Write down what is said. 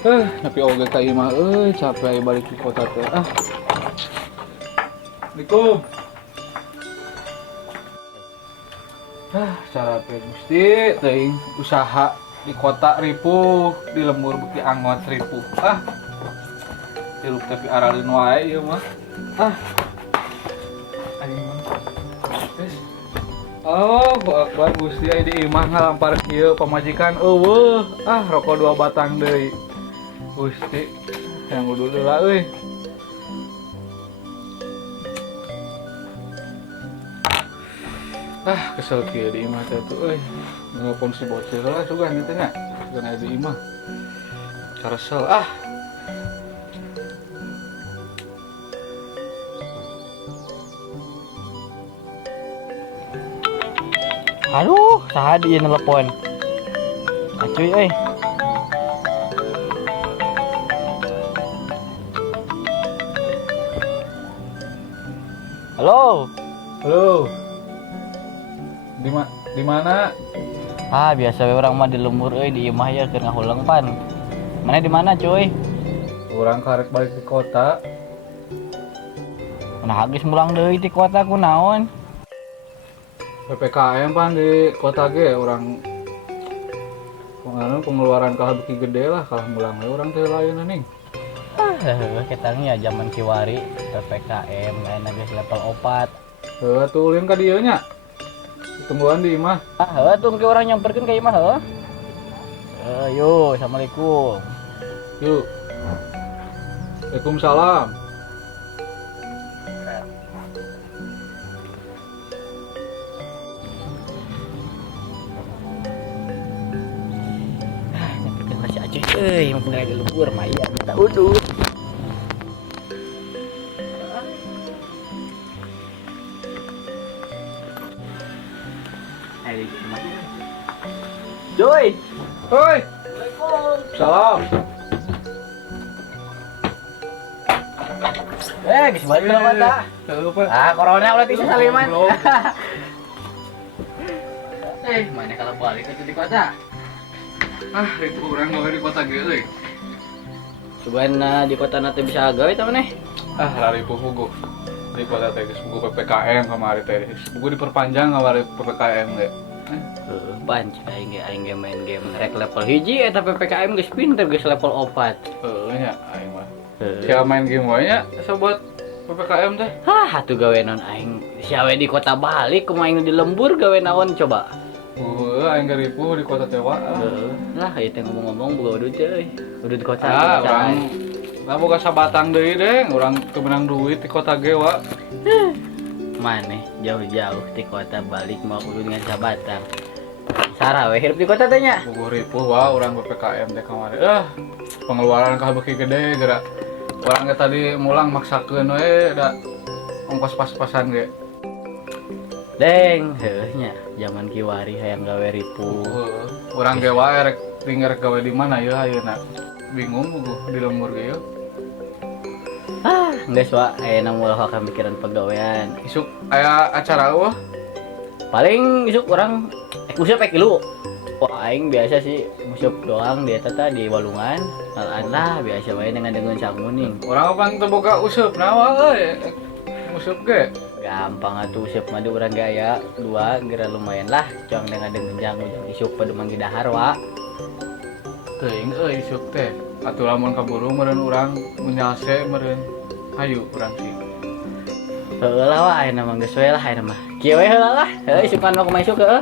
Tapi oge ka ieu mah capek aya balik ke kota teh. Assalamualaikum. Cara teh Gusti teuing usaha di kota ripuh, di lembur beuki angot ripuh. Hirup tapi aralin wae ieu mah. Aing mah. Wes. Allahu Akbar Gusti aya di imah ngalampar kieu pamajikan eueuh. Rokok 2 batang deui. Gusti, yang kudu deula euy. Kesel kieu di imah teh tuh euy. Nelpon si bocil lah sugan teh nya. Sugan aya di imah. Karesel Aduh, saha dia nelpon. Acuy euy. Halo. Halo. Di mana? Biasa we urang mah di lembur euy di imah ya keur ngahuleung pan. Mana di mana, cuy? Urang karek balik ke kota. Nah, geus mulang deui ti kota kunaon? PPKM pan di kota ge orang pengeluaran kalah beki gede lah kalah mulang we urang teh lain ning. Ketangnya zaman kiwari PPKM lain geus level 4. Tuh ulin ka dieu nya. Tungguan di imah. Tunggu ke orang nyamperkeun ka imah heuh. Yo, assalamualaikum. Yuk. Waalaikumsalam. Masih acuy euy, mun lagi lembur mah ieu minta udut. Joy. Hoi. Assalamualaikum. Salam. Geus balik ka kota. Corona ulah ti saliman. Mana kalau balik ke di kota? Ribu urang gawe di kota ge euy. Sugan di kota nanti bisa gawe ta maneh? Lari puguh. Di kota teh geus buku PPKM kamari teh. Buku diperpanjang kamari PPKM ge. Ban aing ge main game rek level hiji eta PPKM geus pinter geus level 4. Nya aing mah. Sia main game wae nya sobat PPKM teh. Atuh gawe non aing sia we di kota balik kumaha aing di lembur gawe naon coba? Aing garipuh di kota teh wae. Lah ieu teh ngomong-ngomong boga udut euy. Udut di kota. Urang boga sabatang deui deng, urang teu menang duit di kota ge wa. Maneh jauh-jauh di kota balik mau kudu dengan sabatang. Sarah we hirup di kota teh nya. Boga ripuh wa urang PPKM teh kamari. Pengeluaran ka beuki gede geura. Urang ge tadi mulang maksakeun we da ongkos pas-pasan ge. Deng, heuh nya zaman kiwari hayang gawe ripuh. Urang ge wae rek tinggal gawe di mana ya ayeuna. Bingung boga di lembur ge yeuh. Geus wa ayeuna moal kamikiran pagawean. Isuk aya acara eueuh. Paling isuk urang useup kilu. Wah aing biasa sih museup doang di eta teh di walungan. Lah biasa wae dengan sanguning. Urang pan teu boga useup nawa euy. Museup ge. Gampang atuh useup mah urang ge aya 2 geura lumayan lah. Coang dengan jangun isuk pada manggi dahar wa. Teuing euy isuk teh. Atuh lamun kaburu meureun urang menyalse meureun. Hayu urang sih. Heulah wa ayeuna mah geus we lah ayeuna mah. Kieu we heula lah. Heuh isukan mah kumaha isuk heuh.